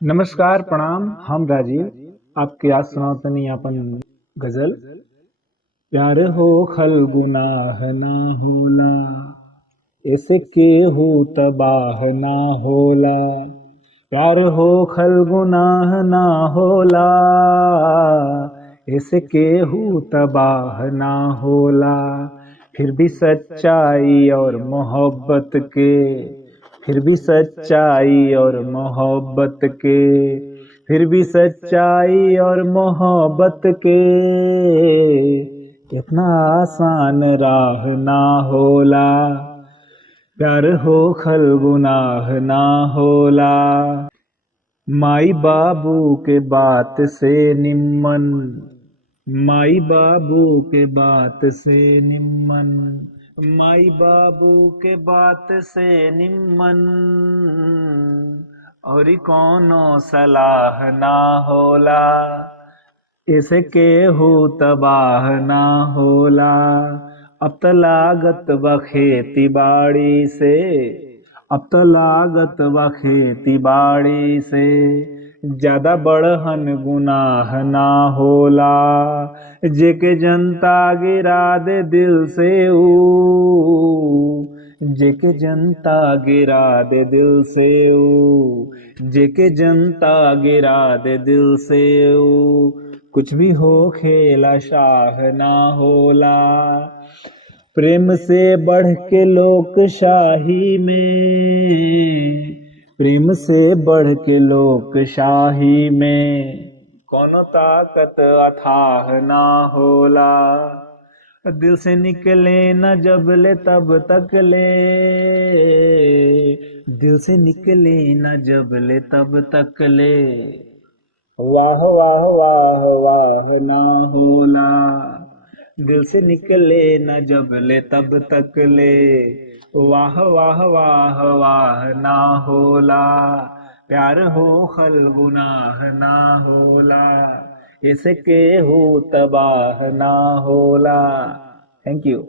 नमस्कार प्रणाम। हम राजीव आपके आज सुनातनी अपन गजल। प्यार हो खल गुनाह ना होला, ऐसे केहू तबाह ना होला। प्यार हो खल गुनाह ना होला, ऐसे केहू तबाह ना होला। फिर भी सच्चाई और मोहब्बत के, फिर भी सच्चाई और मोहब्बत के, फिर भी सच्चाई और मोहब्बत के इतना आसान राह ना होला। प्यार हो खल गुनाह ना होला। माई बाबू के बात से निम्मन, माई बाबू के बात से निम्मन, माई बाबू के बात से निम्मन और कौनो सलाह ना होला। ऐसे केहू तबाह ना होला। अब त लागत बा खेती बाड़ी से, अब त लागत बा खेती बाड़ी से ज्यादा बड़हन गुनाह ना होला। जेके जनता गिरा दे दिल से ऊ, जेके जनता गिरा दे दिल से ऊ, जेके जनता गिरा दे दिल से ऊ, कुछ भी हो खेला शाह ना होला। प्रेम से बढ़ के लोक शाही में, प्रेम से बढ़ के लोक शाही में कोनो ताकत अथाह ना होला। दिल से निकले न जब ले तब तक ले, दिल से निकले न जब ले तब तक ले वाह वाह वाह वाह ना होला। दिल से निकले न जब ले तब तक ले वाह वाह वाह वाह ना होला। प्यार हो खल गुनाह ना होला, ऐसे केहू तबाह ना होला। Thank you.